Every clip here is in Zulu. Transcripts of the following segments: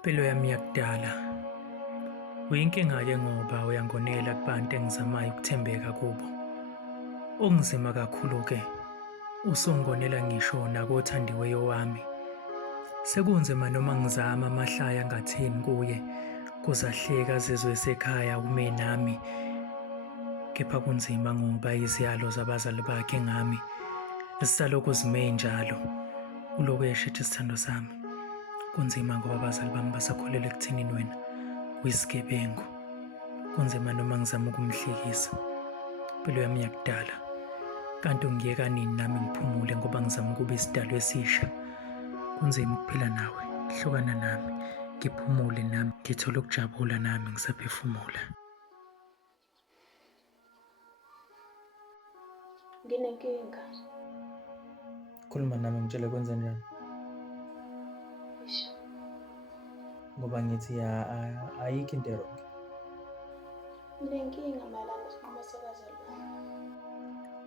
Impilo yami yakudala uyinkinga-ke ngoba uyangonela kubantu engizamayo ukuthembeka kubo. Okunzima kakhulu-ke usungonela ngisho nakothandiweyo wami. Sekunzima noma ngizama amahlaya angatheni kuye kuzahleka azizwe esekhaya ume nami, kepha kunzima ngoba iziyalo zabazali bakhe ngami zisalokhu zime njalo. Ulokhu eshithi isithando sami. Kunzima ngoba abazali bami basakholelwa ekuthenini wena uyisigebengu. Kunzima noma ngizama ukumhlekisa. Impilo yami yakudala. Kanti ungiyeka nini nami ngiphumule ngoba ngizama ukuba isidalwa esisha. Kunzima ukuphila nawe, hlukana nami, ngiphumule nami, ngithole ukujabula nami ngisaphefumula. Nginenkinga. Khuluma nami ngitshele kwenze njani. Isho. Ngoba ngithi ayikho into erongi. Nginenkinga mayelana nesinqumo sabazali bami.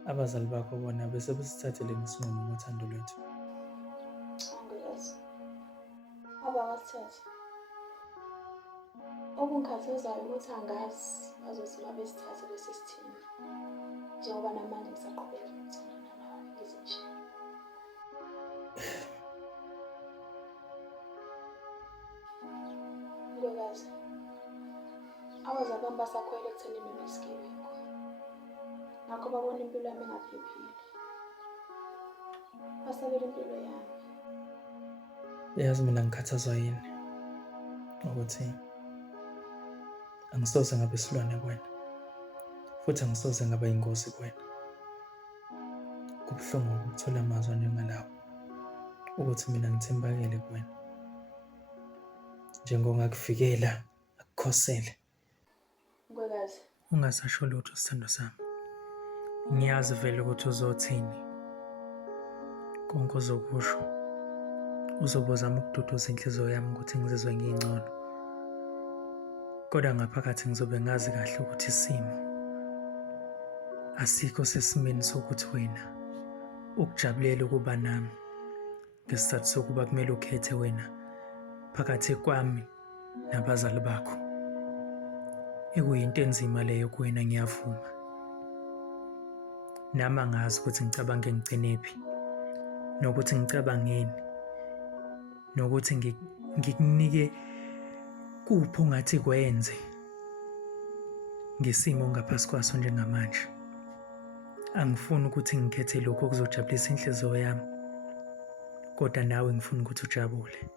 Abazali bakho bona bese besithathele nesinqumo ngothando lwethu. Angiyazi. Abakasithathe. Okungikhathazayo ukuthi angazi bazothi uma besithathe bese sithini. Njengoba namanje ngisaqhubeka nokuthandana nawe ngize nje. Nkosikazi, abazali bami basakholelwa ekutheni mina uyisigebengu. Ngakho babona impilo yami engaphephile. Basabela impilo yami. Yazi mina ngikhathazwa yini ukuthi angisoze ngabe isilwane kuwena, futhi angisoze ngaba ingozi kuwena. Kubuhlungu ukuthola amazwi njengalawo ukuthi mina ngithembakele kuwena, njengongakuvikela akukhosele. Nkosikazi, Ungasasho lutho sithando sami. Ngiyazi vele ukuthi uzothini. Konke uzokusho uzobuzama ukududuza inhliziyo yami ukuthi ngizizwe ngingcono. Kodwa ngaphakathi ngizobe ngazi kahle ukuthi isimo asikho sesimeni sokuthi wena ukujabulela ukuba nami, ngesizathu sokuba kumele ukhethe wena phakathi kwami nabazali bakho. Ekuyinto enzima leyo kuwena, ngiyavuma. Nami angazi ukuthi ngicabange ngigcinephi, nokuthi ngicabangeni, nokuthi ngikunike kuphi ongathi kwenze ngesimo ongaphasi kwaso njengamanje. Angifuni ukuthi ngikhethe lokho okuzojabulisa inhliziyo yami, kodwa nawe ngifuna ukuthi ujabule.